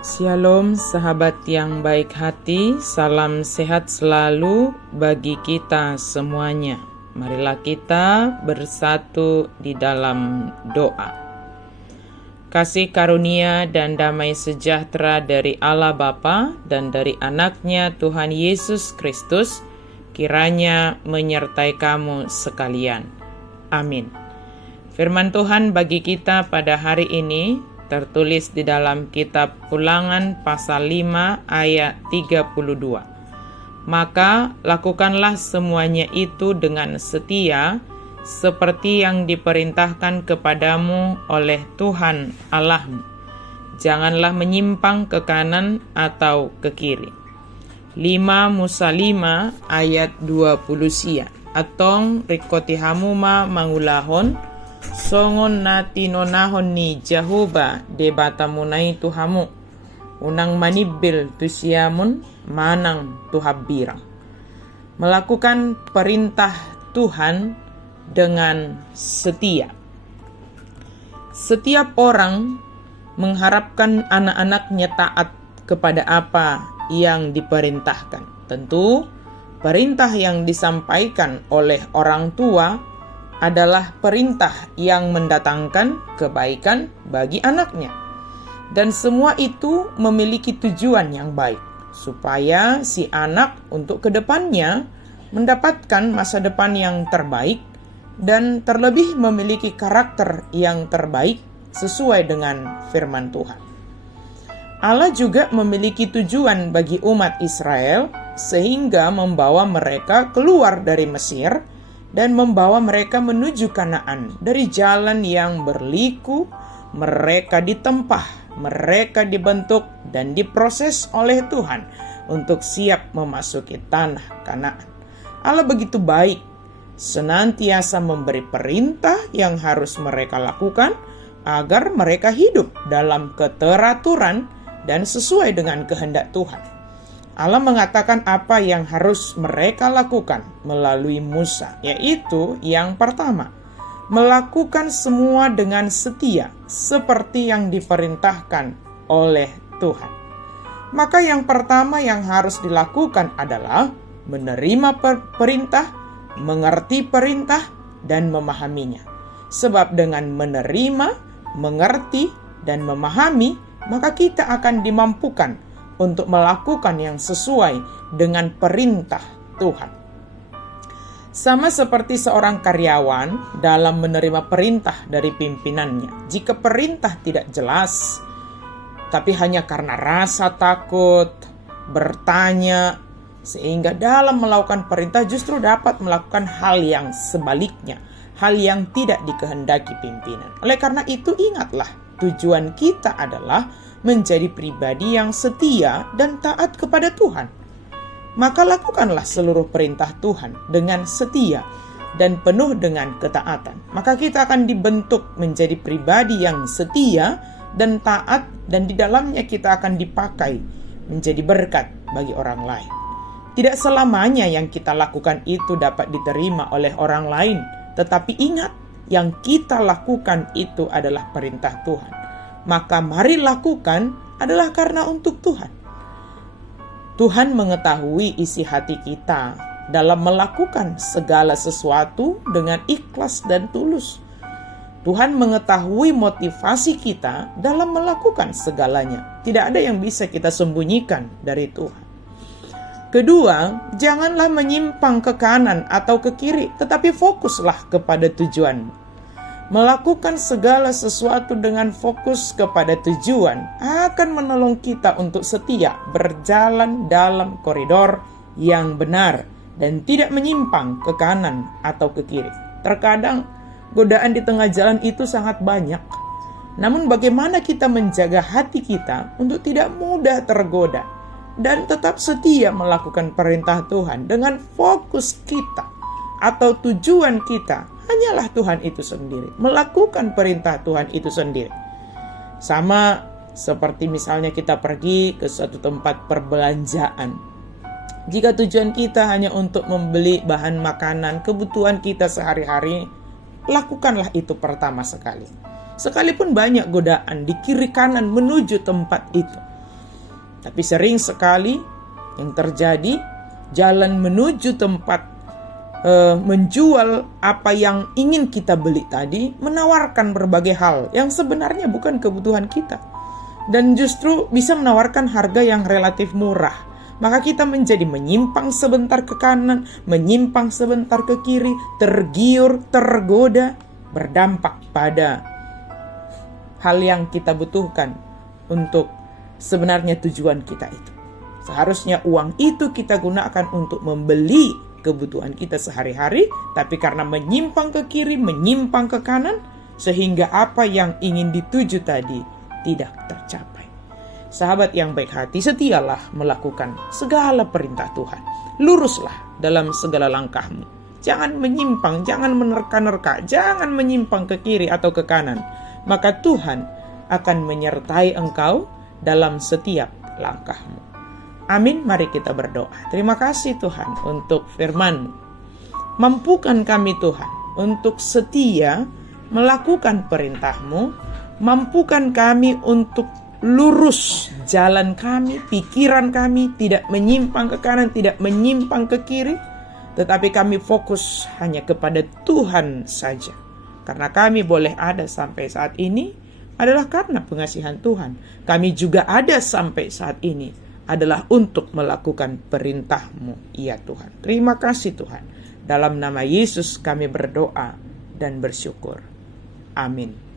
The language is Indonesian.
Shalom sahabat yang baik hati, salam sehat selalu bagi kita semuanya. Marilah kita bersatu di dalam doa. Kasih karunia dan damai sejahtera dari Allah Bapa dan dari anaknya Tuhan Yesus Kristus kiranya menyertai kamu sekalian. Amin. Firman Tuhan bagi kita pada hari ini tertulis di dalam kitab Ulangan pasal 5 ayat 32. Maka lakukanlah semuanya itu dengan setia, seperti yang diperintahkan kepadamu oleh Tuhan Allahmu. Janganlah menyimpang ke kanan atau ke kiri. 5 Musa 5 ayat 20 sia. Atong rikotihamuma mangulahon, songon nati nonahon ni Jehovah debatamunai Tuhamu, unang manibil tusiamun manang tuhabirang. Melakukan perintah Tuhan dengan setia. Setiap orang mengharapkan anak-anaknya taat kepada apa yang diperintahkan. Tentu, perintah yang disampaikan oleh orang tua adalah perintah yang mendatangkan kebaikan bagi anaknya. Dan semua itu memiliki tujuan yang baik, supaya si anak untuk kedepannya mendapatkan masa depan yang terbaik dan terlebih memiliki karakter yang terbaik sesuai dengan firman Tuhan. Allah juga memiliki tujuan bagi umat Israel sehingga membawa mereka keluar dari Mesir dan membawa mereka menuju Kanaan dari jalan yang berliku. Mereka ditempah, mereka dibentuk dan diproses oleh Tuhan untuk siap memasuki tanah Kanaan. Allah begitu baik, senantiasa memberi perintah yang harus mereka lakukan agar mereka hidup dalam keteraturan dan sesuai dengan kehendak Tuhan. Allah mengatakan apa yang harus mereka lakukan melalui Musa, yaitu yang pertama, melakukan semua dengan setia seperti yang diperintahkan oleh Tuhan. Maka yang pertama yang harus dilakukan adalah menerima perintah, mengerti perintah, dan memahaminya. Sebab dengan menerima, mengerti, dan memahami, maka kita akan dimampukan untuk melakukan yang sesuai dengan perintah Tuhan. Sama seperti seorang karyawan dalam menerima perintah dari pimpinannya. Jika perintah tidak jelas, tapi hanya karena rasa takut, bertanya, sehingga dalam melakukan perintah justru dapat melakukan hal yang sebaliknya, hal yang tidak dikehendaki pimpinan. Oleh karena itu ingatlah, tujuan kita adalah menjadi pribadi yang setia dan taat kepada Tuhan. Maka lakukanlah seluruh perintah Tuhan dengan setia dan penuh dengan ketaatan. Maka kita akan dibentuk menjadi pribadi yang setia dan taat, dan di dalamnya kita akan dipakai menjadi berkat bagi orang lain. Tidak selamanya yang kita lakukan itu dapat diterima oleh orang lain, tetapi ingat, yang kita lakukan itu adalah perintah Tuhan. Maka mari lakukan adalah karena untuk Tuhan. Tuhan mengetahui isi hati kita dalam melakukan segala sesuatu dengan ikhlas dan tulus. Tuhan mengetahui motivasi kita dalam melakukan segalanya. Tidak ada yang bisa kita sembunyikan dari Tuhan. Kedua, janganlah menyimpang ke kanan atau ke kiri, tetapi fokuslah kepada tujuanmu. Melakukan segala sesuatu dengan fokus kepada tujuan akan menolong kita untuk setia berjalan dalam koridor yang benar dan tidak menyimpang ke kanan atau ke kiri. Terkadang godaan di tengah jalan itu sangat banyak. Namun bagaimana kita menjaga hati kita untuk tidak mudah tergoda dan tetap setia melakukan perintah Tuhan dengan fokus kita atau tujuan kita hanyalah Tuhan itu sendiri, melakukan perintah Tuhan itu sendiri. Sama seperti misalnya kita pergi ke suatu tempat perbelanjaan. Jika tujuan kita hanya untuk membeli bahan makanan, kebutuhan kita sehari-hari, lakukanlah itu pertama sekali. Sekalipun banyak godaan di kiri kanan menuju tempat itu, Tapi sering sekali yang terjadi, jalan menuju tempat menjual apa yang ingin kita beli tadi, menawarkan berbagai hal yang sebenarnya bukan kebutuhan kita, dan justru bisa menawarkan harga yang relatif murah. Maka kita menjadi menyimpang sebentar ke kanan, menyimpang sebentar ke kiri, tergiur, tergoda, berdampak pada hal yang kita butuhkan untuk sebenarnya tujuan kita itu. Seharusnya uang itu kita gunakan untuk membeli kebutuhan kita sehari-hari, tapi karena menyimpang ke kiri, menyimpang ke kanan, sehingga apa yang ingin dituju tadi tidak tercapai. Sahabat yang baik hati, setialah melakukan segala perintah Tuhan. Luruslah dalam segala langkahmu. Jangan menyimpang, jangan menerka-nerka, jangan menyimpang ke kiri atau ke kanan. Maka Tuhan akan menyertai engkau dalam setiap langkahmu. Amin, mari kita berdoa. Terima kasih Tuhan untuk firman-Mu. Mampukan kami Tuhan untuk setia melakukan perintah-Mu. Mampukan kami untuk lurus jalan kami, pikiran kami, tidak menyimpang ke kanan, tidak menyimpang ke kiri. Tetapi kami fokus hanya kepada Tuhan saja. Karena kami boleh ada sampai saat ini adalah karena pengasihan Tuhan. Kami juga ada sampai saat ini adalah untuk melakukan perintah-Mu, ya Tuhan. Terima kasih Tuhan. Dalam nama Yesus kami berdoa dan bersyukur. Amin.